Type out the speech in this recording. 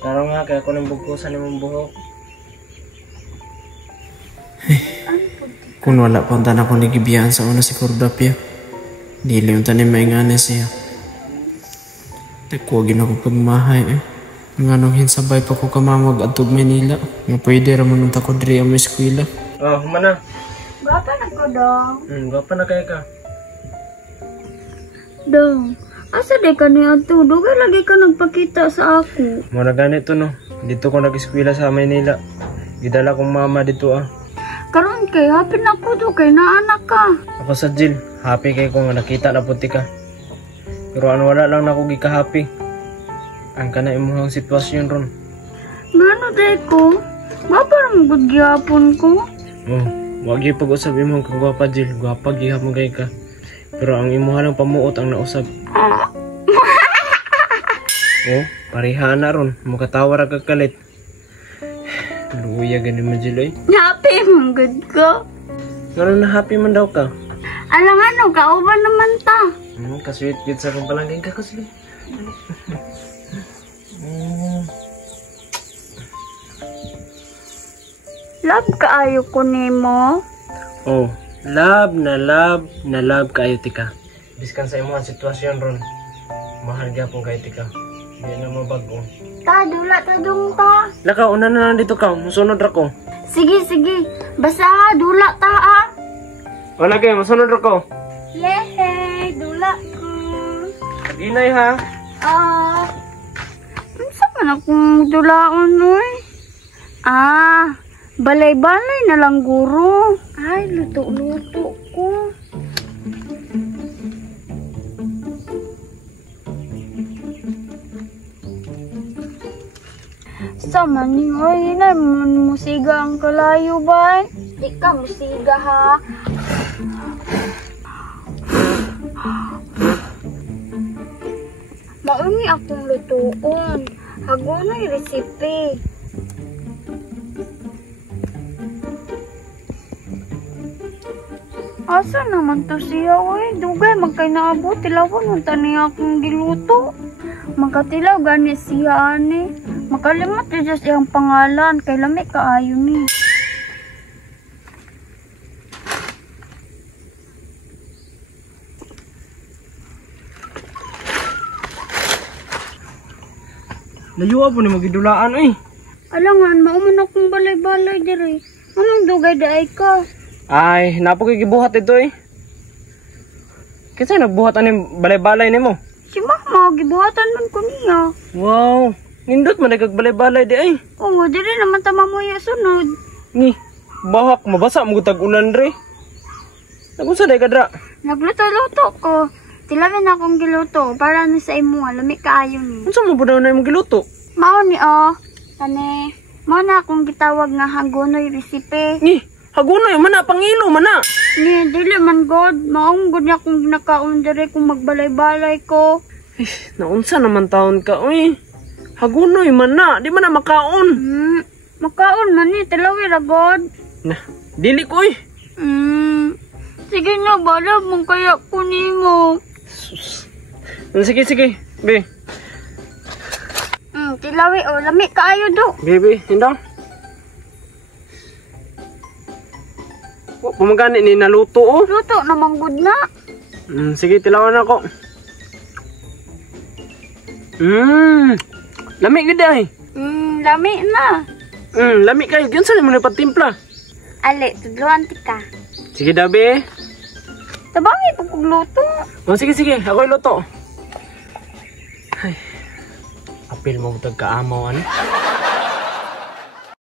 Klaro nga, kaya ako nang bugkusan yung buhok. Kung wala pa ang tanak ko nagibiyahan sa una si Cordapia, dili yung tanim maingana siya. Nagkuwagin ako pagmahay Nga nung hinsabay pa ko kamamag at Manila. Nga pwede raman ko diri ang eskwela. Oh, humana. Gwapa na ko, Dong. Gwapa na kaya ka. Dong, asa di ka ni Ato? Dugay lagi ka nagpakita sa ako. Muna ganito no. Dito ko nag-eskwela sa Manila. Gidala kong mama dito Karon kay happy na ko do kay naanak ka. Ako sa Jill, happy kay ko nga nakita na puti ka. Pero wala lang na ako gika-happy. Ang kana imong sitwasyon ron. Ngano day ko? Maparang good gyapon ko. Oh, wag gyud pag-usab imong kang gwapa Jill, gwapa gihapon kay ka. Pero ang imuha lang pamuot ang nausab. Oh, pareha na ron, makatawa ra ka kalit. Luya gani mo Jill Happy mong good ko. Ngano na happy man daw ka? Alam ano, kauban naman ta. Ka-sweet gid sa kong palanggang ka kasi. Love kaayo ko nimo. Oh, love na love kayo tika. Biskan sa imong sitwasyon ron. Mahal gyapon kayo tika. Di na mo bago. Ta, dula ta dong ta. Laka, una na dito ka. Musunod ra ko. Sige, sige. Basta ha, dula ta ah. Wala kayo, musunod ra ko. Yehey, dula ko. Inay ha. Unsa man akong dulaon oy? Balay-balay na lang guro. Ay, luto-luto ko. Sama ni oy, na musiga ang kalayo ba? Di ka musiga ha. Mauni akong lutuon. Hagunay resipe. Asa naman to siya, oy? Dugay, magkay naabot. Tilawan ang tani akong giluto. Magkatilaw gani siya, ani. Makalimot na siyang pangalan. Kay lami kaayo ni. Layuwa po ni magidulaan Alangan, mauman akong balay-balay diri. Anong dugay daay ka? Ay, napo kay gibuhat ito Kinsa nagbuhat ani balay-balay nimo? Si mama, gibuhatan man ko niya. Wow, nindot man kag balay-balay di Oo, diri naman ta mamuya sunod. Ni, bahak mabasa mo tag ulan re. Nagunsa day kadra? Nagluto-luto ko. Tilawan akong giluto para na sa imo, lami kaayo ni. Unsa mo daw na imong giluto? Mao ni Tane, mao na akong gitawag nga hagonoy resipe. Ni, hagunoy man na pangilo man na. Ni, dili man god. Maong god niya akong ginakaon diri kung magbalay-balay ko. Naunsa naman taon ka, Hagunoy man na, di man na makaon. Makaon man ni, tilawi ra god. Na, dili ko Sige na, bala mong kaya kunin mo. Sige, sige, be. Tilawi lami kaayo do. Baby, hindaw. Pumagani ni naluto Luto namang good na. Sige, tilawan ako. Lami gud Lami na. Lami kayo. Diyan saan mo nagpatimpla? Ale, tudluan tika. Sige, dabi. Tabangi pagluto. Sige, sige. Ako'y luto. Ay, apil mo tag kaamaw,